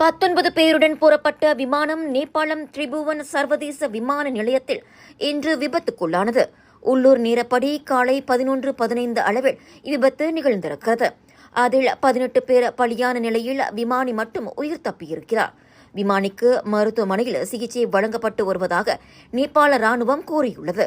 19 பேருடன் புறப்பட்ட விமானம் நேபாளம் திரிபுவன் சர்வதேச விமான நிலையத்தில் இன்று விபத்துக்குள்ளானது. உள்ளூர் நேரப்படி காலை 11:15 அளவில் இவ்விபத்து நிகழ்ந்திருக்கிறது. அதில் 18 பேர் பலியான நிலையில் விமானி மட்டும் உயிர் தப்பியிருக்கிறார். விமானிக்கு மருத்துவமனையில் சிகிச்சை வழங்கப்பட்டு வருவதாக நேபாள ராணுவம் கூறியுள்ளது.